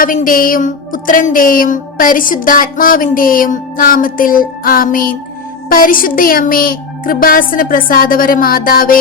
പിതാവിന്റെയും പുത്രന്റെയും പരിശുദ്ധാത്മാവിന്റെയും നാമത്തിൽ ആമേൻ. പരിശുദ്ധയമ്മേ കൃപാസന പ്രസാദവര മാതാവേ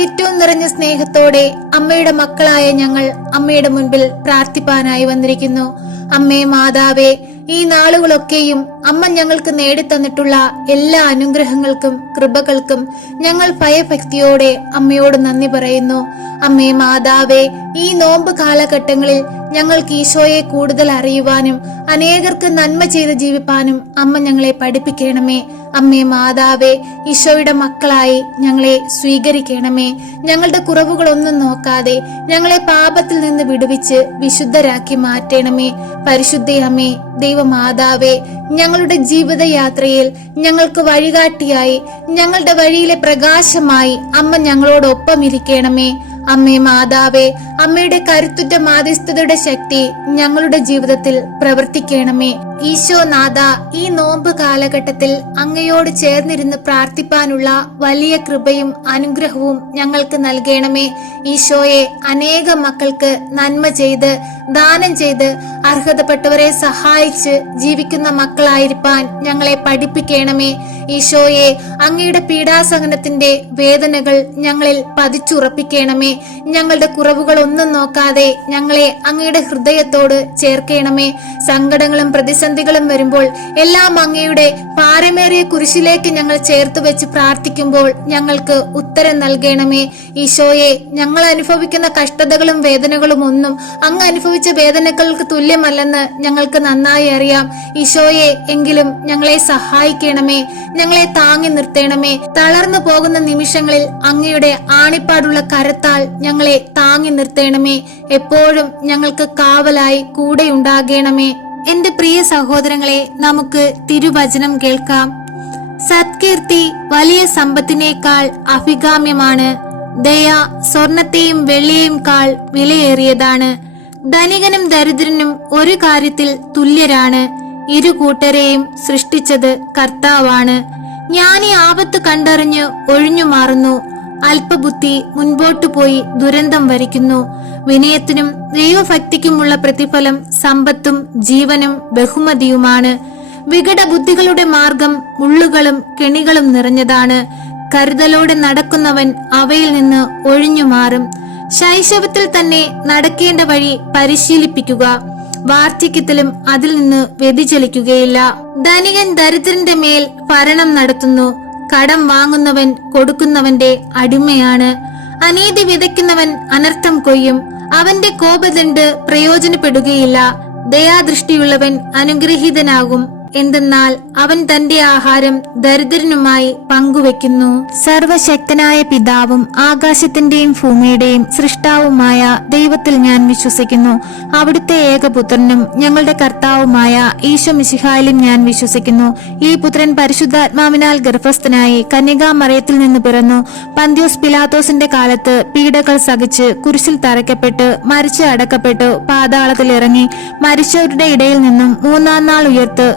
ഏറ്റവും നിറഞ്ഞ സ്നേഹത്തോടെ അമ്മയുടെ മക്കളായ ഞങ്ങൾ അമ്മയുടെ മുൻപിൽ പ്രാർത്ഥിപ്പാനായി വന്നിരിക്കുന്നു. അമ്മേ മാതാവേ ഈ നാളുകളൊക്കെയും അമ്മ ഞങ്ങൾക്ക് നേടിത്തന്നിട്ടുള്ള എല്ലാ അനുഗ്രഹങ്ങൾക്കും കൃപകൾക്കും ഞങ്ങൾ ഭയഭക്തിയോടെ അമ്മയോട് നന്ദി പറയുന്നു. അമ്മേ മാതാവേ ഈ നോമ്പ് കാലഘട്ടങ്ങളിൽ ഞങ്ങൾക്ക് ഈശോയെ കൂടുതൽ അറിയുവാനും അനേകർക്ക് നന്മ ചെയ്ത് ജീവിപ്പാനും അമ്മ ഞങ്ങളെ പഠിപ്പിക്കണമേ. അമ്മേ മാതാവേ ഈശോയുടെ മക്കളായി ഞങ്ങളെ സ്വീകരിക്കണമേ. ഞങ്ങളുടെ കുറവുകളൊന്നും നോക്കാതെ ഞങ്ങളെ പാപത്തിൽ നിന്ന് വിടുവിച്ച് വിശുദ്ധരാക്കി മാറ്റണമേ. പരിശുദ്ധയമ്മേ ദൈവമാതാവേ ഞങ്ങളുടെ ജീവിതയാത്രയിൽ ഞങ്ങൾക്ക് വഴികാട്ടിയായി ഞങ്ങളുടെ വഴിയിലെ പ്രകാശമായി അമ്മ ഞങ്ങളോടൊപ്പം ഇരിക്കണമേ. അമ്മേ മാതാവേ അമ്മയുടെ കരുത്തുറ്റ മാധ്യസ്ഥതയുടെ ശക്തി ഞങ്ങളുടെ ജീവിതത്തിൽ പ്രവർത്തിക്കണമേ. ഈശോ നാഥ ഈ നോമ്പ് കാലഘട്ടത്തിൽ അങ്ങയോട് ചേർന്നിരുന്ന് പ്രാർത്ഥിപ്പാനുള്ള വലിയ കൃപയും അനുഗ്രഹവും ഞങ്ങൾക്ക് നൽകണമേ. ഈശോയെ അനേക മക്കൾക്ക് നന്മ ചെയ്ത് ദാനം ചെയ്ത് അർഹതപ്പെട്ടവരെ സഹായിച്ച് ജീവിക്കുന്ന മക്കളായിരിക്കാൻ ഞങ്ങളെ പഠിപ്പിക്കണമേ. ഈശോയെ അങ്ങയുടെ പീഡാസഹനത്തിന്റെ വേദനകൾ ഞങ്ങളിൽ പതിച്ചുറപ്പിക്കണമേ. ഞങ്ങളുടെ കുറവുകൾ ഒന്നും നോക്കാതെ ഞങ്ങളെ അങ്ങയുടെ ഹൃദയത്തോട് ചേർക്കണമേ. സങ്കടങ്ങളും പ്രതിസന്ധികളും വരുമ്പോൾ എല്ലാം അങ്ങയുടെ പാരമേറിയ കുരിശിലേക്ക് ഞങ്ങൾ ചേർത്ത് വെച്ച് പ്രാർത്ഥിക്കുമ്പോൾ ഞങ്ങൾക്ക് ഉത്തരം നൽകണമേ. ഈശോയെ ഞങ്ങൾ അനുഭവിക്കുന്ന കഷ്ടതകളും വേദനകളും ഒന്നും അങ്ങ് അനുഭവിച്ച വേദനകൾക്ക് തുല്യമല്ലെന്ന് ഞങ്ങൾക്ക് നന്നായി അറിയാം. ഈശോയെ എങ്കിലും ഞങ്ങളെ സഹായിക്കണമേ. ഞങ്ങളെ താങ്ങി നിർത്തണമേ. തളർന്നു പോകുന്ന നിമിഷങ്ങളിൽ അങ്ങയുടെ ആണിപ്പാടുള്ള കരത്താൽ ഞങ്ങളെ താങ്ങി നിർത്തണമേ. എപ്പോഴും ഞങ്ങൾക്ക് കാവലായി കൂടെ ഉണ്ടാകണമേ എന്റെ പ്രിയ സഹോദരങ്ങളെ നമുക്ക് തിരുവചനം കേൾക്കാം. സത്കീർത്തി വലിയ സമ്പത്തിനേക്കാൾ അഭികാമ്യമാണ്. ദയ സ്വർണത്തെയും വെള്ളിയെയും കാൾ വിലയേറിയതാണ്. ധനികനും ദരിദ്രനും ഒരു കാര്യത്തിൽ തുല്യരാണ്. ഇരു കൂട്ടരെയും സൃഷ്ടിച്ചത് കർത്താവാണ്. ജ്ഞാനി ആപത്ത് കണ്ടറിഞ്ഞ് ഒഴിഞ്ഞു മാറുന്നു അല്പബുദ്ധി മുൻപോട്ടു പോയി ദുരന്തം വരിക്കുന്നു. വിനയത്തിനും ദൈവഭക്തിക്കുമുള്ള പ്രതിഫലം സമ്പത്തും ജീവനും ബഹുമതിയുമാണ്. വികട ബുദ്ധികളുടെ മാർഗം മുള്ളുകളും കെണികളും നിറഞ്ഞതാണ്. കരുതലോടെ നടക്കുന്നവൻ അവയിൽ നിന്ന് ഒഴിഞ്ഞു മാറും. ശൈശവത്തിൽ തന്നെ നടക്കേണ്ട വഴി പരിശീലിപ്പിക്കുക. വാർദ്ധക്യത്തിലും അതിൽ നിന്ന് വ്യതിചലിക്കുകയില്ല. ധനികൻ ദരിദ്രന്റെ മേൽ ഭരണം നടത്തുന്നു. കടം വാങ്ങുന്നവൻ കൊടുക്കുന്നവന്റെ അടിമയാണ്. അനീതി വിതയ്ക്കുന്നവൻ അനർത്ഥം കൊയ്യും. അവന്റെ കോപദണ്ട് പ്രയോജനപ്പെടുകയില്ല. ദയാദൃഷ്ടിയുള്ളവൻ അനുഗ്രഹീതനാകും. എന്തെന്നാൽ അവൻ തന്റെ ആഹാരം ദരിദ്രനുമായി പങ്കുവെക്കുന്നു. സർവശക്തനായ പിതാവും ആകാശത്തിന്റെയും ഭൂമിയുടെയും സൃഷ്ടാവുമായ ദൈവത്തിൽ ഞാൻ വിശ്വസിക്കുന്നു. അവിടുത്തെ ഏകപുത്രനും ഞങ്ങളുടെ കർത്താവുമായ ഈശോ മിശിഹായിലും ഞാൻ വിശ്വസിക്കുന്നു. ഈ പുത്രൻ പരിശുദ്ധാത്മാവിനാൽ ഗർഭസ്ഥനായി കന്യകാമറയത്തിൽ നിന്ന് പിറന്നു. പന്ത്യോസ് പിലാത്തോസിന്റെ കാലത്ത് പീഡകൾ സഹിച്ച് കുരിശിൽ തറയ്ക്കപ്പെട്ട് മരിച്ച് അടക്കപ്പെട്ടു പാതാളത്തിൽ ഇറങ്ങി. മരിച്ചവരുടെ ഇടയിൽ നിന്നും മൂന്നാം നാൾ ഉയർത്ത്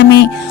enemy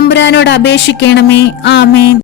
തമ്പുരാനോട് അപേക്ഷിക്കണമേ. ആമേൻ.